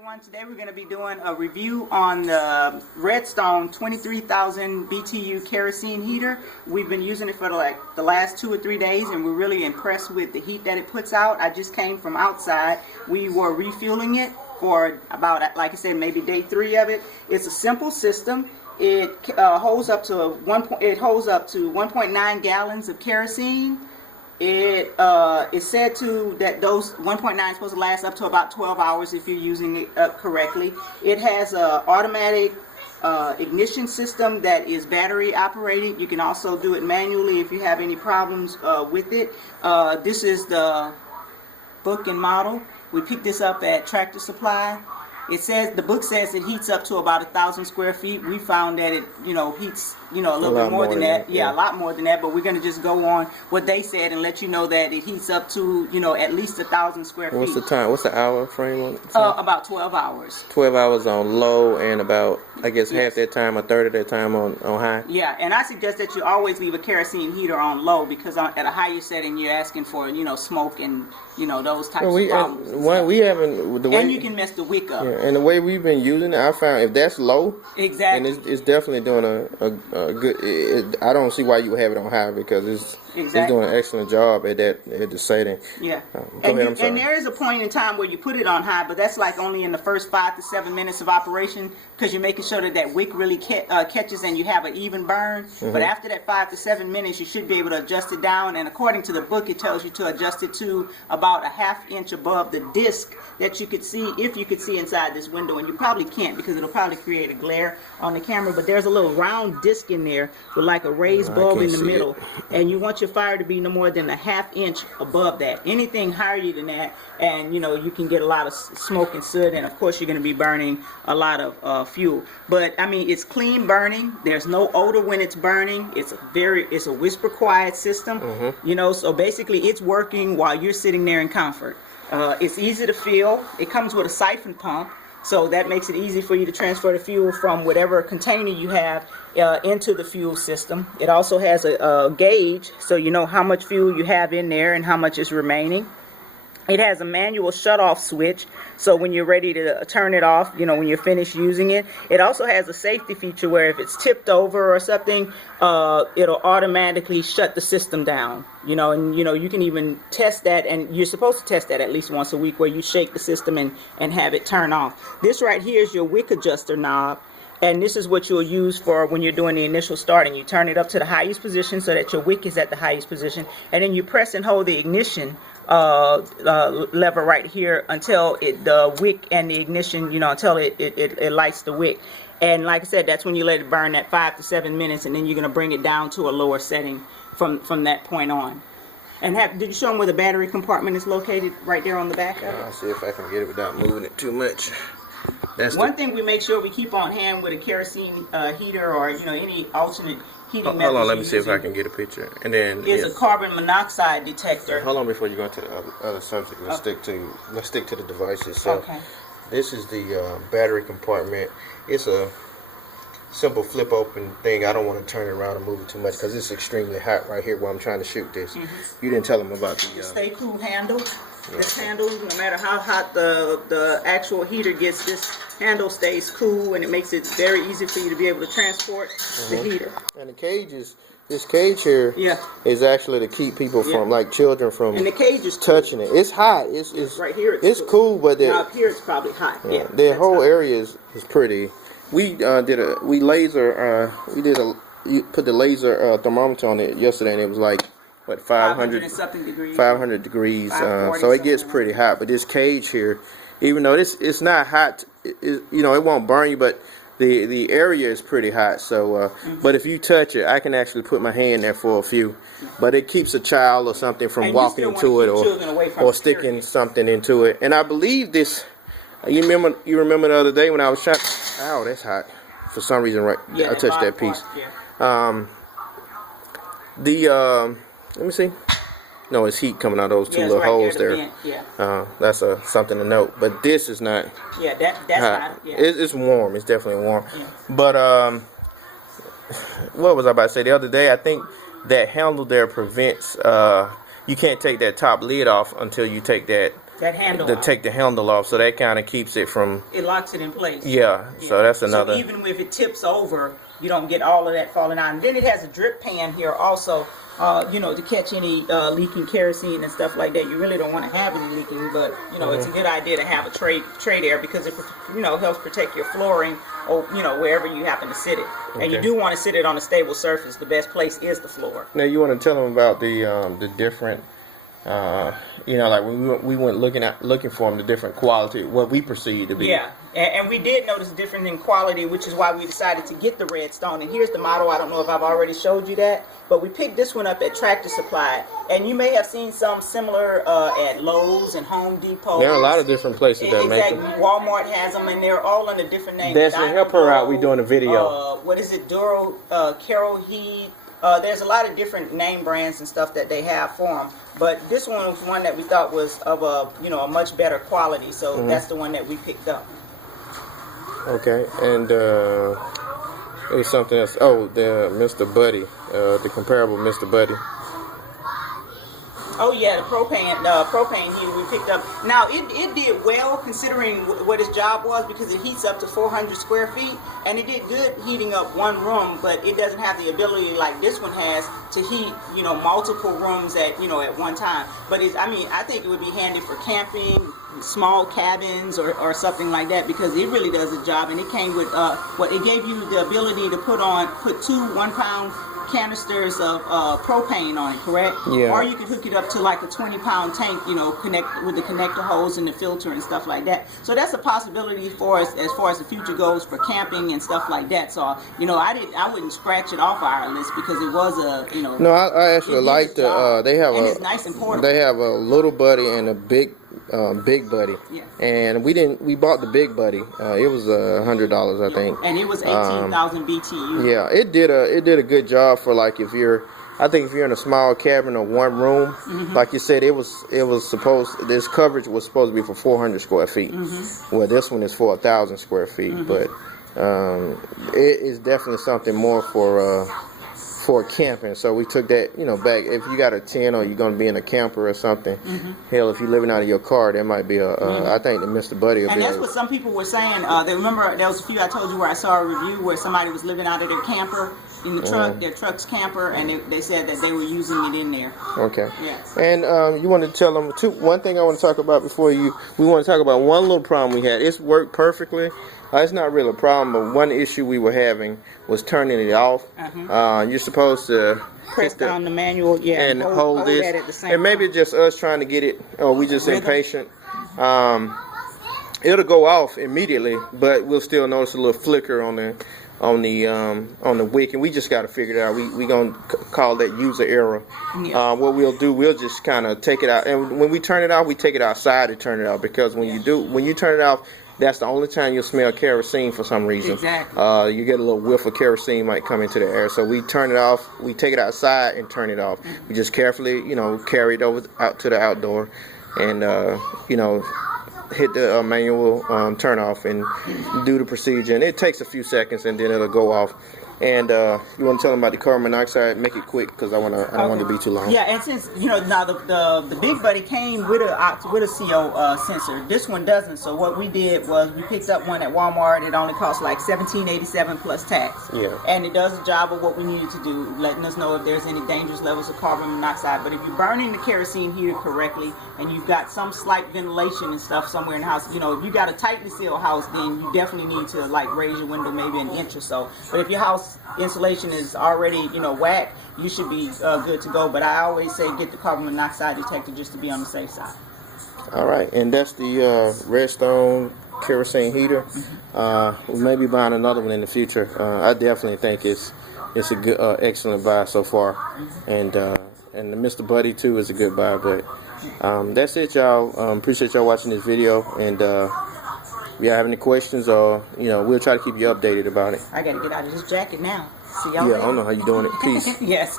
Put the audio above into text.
everyone. Today we're going to be doing a review on the Redstone 23,000 BTU kerosene heater. We've been using it for the last 2 or 3 days, and we're really impressed with the heat that it puts out. I just came from outside. We were refueling it for about, like I said, maybe day 3 of it. It's a simple system. It holds up to 1.9 gallons of kerosene. It is said that those 1.9 is supposed to last up to about 12 hours if you're using it correctly. It has an automatic ignition system that is battery operated. You can also do it manually if you have any problems with it. This is the book and model. We picked this up at Tractor Supply. It says, the book says it heats up to about 1,000 square feet. We found that it, heats, a little bit more than that. Yeah, a lot more than that. But we're going to just go on what they said and let you know that it heats up to, at least 1,000 square feet. What's the time? What's the hour frame on it? About 12 hours. 12 hours on low and about, I guess, half that time, a third of that time on high. Yeah, and I suggest that you always leave a kerosene heater on low because at a higher setting you're asking for, smoke and, those types of problems. And you can mess the wick up. Yeah, and the way we've been using it, I found if that's low, exactly, and it's definitely doing a good. I don't see why you would have it on high because it's doing an excellent job at the setting. Yeah, go ahead. I'm sorry. And there is a point in time where you put it on high, but that's like only in the first 5 to 7 minutes of operation because you're making sure that wick really catches and you have an even burn. But after that 5 to 7 minutes, you should be able to adjust it down. And according to the book, it tells you to adjust it to about a ½ inch above the disc that you could see, if you could see inside this window. And you probably can't because it'll probably create a glare on the camera. But there's a little round disc in there with like a raised bulb in the middle, and you want your fire to be no more than a ½ inch above that. Anything higher than that, and you can get a lot of smoke and soot, and of course you're going to be burning a lot of fuel. But I mean, it's clean burning. There's no odor when it's burning. It's a whisper quiet system. So basically it's working while you're sitting there in comfort. It's easy to fill. It comes with a siphon pump, so that makes it easy for you to transfer the fuel from whatever container you have into the fuel system. It also has a gauge, so you know how much fuel you have in there and how much is remaining. It has a manual shut-off switch, so when you're ready to turn it off, when you're finished using it. It also has a safety feature where if it's tipped over or something, it'll automatically shut the system down. And you can even test that, and you're supposed to test that at least once a week, where you shake the system and have it turn off. This right here is your wick adjuster knob. And this is what you'll use for when you're doing the initial starting. You turn it up to the highest position so that your wick is at the highest position. And then you press and hold the ignition lever right here until the wick and the ignition, until it lights the wick. And like I said, that's when you let it burn that 5 to 7 minutes, and then you're going to bring it down to a lower setting from that point on. And did you show them where the battery compartment is located right there on the back of it? I'll see if I can get it without moving it too much. That's one thing we make sure we keep on hand with a kerosene heater or any alternate heating method. Hold on, let me see if I can get a picture. And then is a carbon monoxide detector. Hold on before you go into the other subject. Let's stick to the devices. So this is the battery compartment. It's a simple flip open thing. I don't want to turn it around and move it too much because it's extremely hot right here where I'm trying to shoot this. You didn't tell them about the stay cool handle. This handle, no matter how hot the actual heater gets, this handle stays cool, and it makes it very easy for you to be able to transport the heater. And the cage this cage here is actually to keep people from, like children from, and the cage is touching it. It's hot. It's right here. It's cool, but now up here it's probably hot. The whole area is pretty. We put the laser thermometer on it yesterday, and it was like 500 and something degrees. 500 degrees. So it gets pretty hot. But this cage here, even though it's not hot, it won't burn you, but the area is pretty hot. So, but if you touch it, I can actually put my hand there for a few. But it keeps a child or something from walking into it or sticking something into it. And I believe this. You remember the other day when I was trying. Ow, that's hot. For some reason, right? I touched that piece. Let me see. No, it's heat coming out of those two little holes there. That's something to note. But this is not. Yeah, that's hot. It's warm. It's definitely warm. But what was I about to say? The other day, I think that handle there prevents. You can't take that top lid off until you take that That handle. To take the handle off, so that kind of keeps it from. It locks it in place. Yeah. So that's another. So even if it tips over, you don't get all of that falling out. And then it has a drip pan here also. To catch any leaking kerosene and stuff like that. You really don't want to have any leaking, but it's a good idea to have a tray there because it helps protect your flooring or wherever you happen to sit it. Okay. And you do want to sit it on a stable surface. The best place is the floor. Now you want to tell them about the different. Like when we went looking for them, the different quality, what we perceive to be. Yeah, and we did notice difference in quality, which is why we decided to get the redstone. And here's the model. I don't know if I've already showed you that, but we picked this one up at Tractor Supply. And you may have seen some similar at Lowe's and Home Depot. There are a lot of different places that make them. Walmart has them, and they're all under different names. Desmond, help her out. We're doing a video. What is it? Kerosene. There's a lot of different name brands and stuff that they have for them, but this one was one that we thought was of a much better quality, so that's the one that we picked up. Okay, and there's something else. Oh, the Mr. Buddy, the comparable Mr. Buddy. Oh yeah, the propane heater we picked up. Now it did well considering what its job was because it heats up to 400 square feet, and it did good heating up one room. But it doesn't have the ability like this one has to heat multiple rooms at one time. But I think it would be handy for camping, small cabins or something like that because it really does the job. And it came with it gave you the ability to put 2 1-pound canisters of propane on it, correct? Yeah. Or you could hook it up to like a 20-pound tank, connect with the connector hose and the filter and stuff like that. So that's a possibility for us as far as the future goes for camping and stuff like that. So I wouldn't scratch it off our list because it was No, I actually like they have it's nice and portable. They have a little Buddy and a big Buddy. Yeah. And we bought the big Buddy. It was $100, I think. And it was 18,000 BTU. Yeah, it did a good job for like if you're in a small cabin or one room, like you said, this coverage was supposed to be for 400 square feet. Well, this one is for 1,000 square feet, but it is definitely something more for camping. So we took that, back. If you got a tent or you're going to be in a camper or something, hell, if you're living out of your car, there might be I think the Mr. Buddy will and that's what some people were saying. They remember there was a few I told you where I saw a review where somebody was living out of their camper in the truck, their truck's camper, and they said that they were using it in there. Okay. Yes. And you want to tell them one thing I want to talk about we want to talk about one little problem we had. It's worked perfectly. It's not really a problem, but one issue we were having was turning it off. You're supposed to press down the manual, and hold this. That at the same and maybe time. Just us trying to get it, or we just impatient. It'll go off immediately, but we'll still notice a little flicker on the wick, and we just got to figure it out. We gonna call that user error. Yeah. What we'll do, we'll just kind of take it out, and when we turn it off, we take it outside to turn it off because when you turn it off, that's the only time you'll smell kerosene for some reason. Exactly. You get a little whiff of kerosene might come into the air. So we turn it off. We take it outside and turn it off. We just carefully, carry it out to the outdoor, and hit the manual turn off and do the procedure. And it takes a few seconds, and then it'll go off. And you want to tell them about the carbon monoxide? Make it quick because I don't want it to be too long. Yeah, and since now the Big Buddy came with a CO sensor, this one doesn't. So what we did was we picked up one at Walmart. It only cost like $17.87 plus tax. Yeah. And it does the job of what we needed to do, letting us know if there's any dangerous levels of carbon monoxide. But if you're burning the kerosene heater correctly and you've got some slight ventilation and stuff somewhere in the house, if you got a tightly sealed house, then you definitely need to like raise your window maybe an inch or so. But if your house insulation is already whack, you should be good to go. But I always say get the carbon monoxide detector just to be on the safe side. All right, and that's the Redstone kerosene heater. We may be buying another one in the future. I definitely think it's a good excellent buy so far, and the Mr. Buddy too is a good buy. But that's it, y'all. Appreciate y'all watching this video, and if you have any questions, or we'll try to keep you updated about it. I gotta get out of this jacket now. See y'all later. I don't know how you're doing it. Peace. Yes.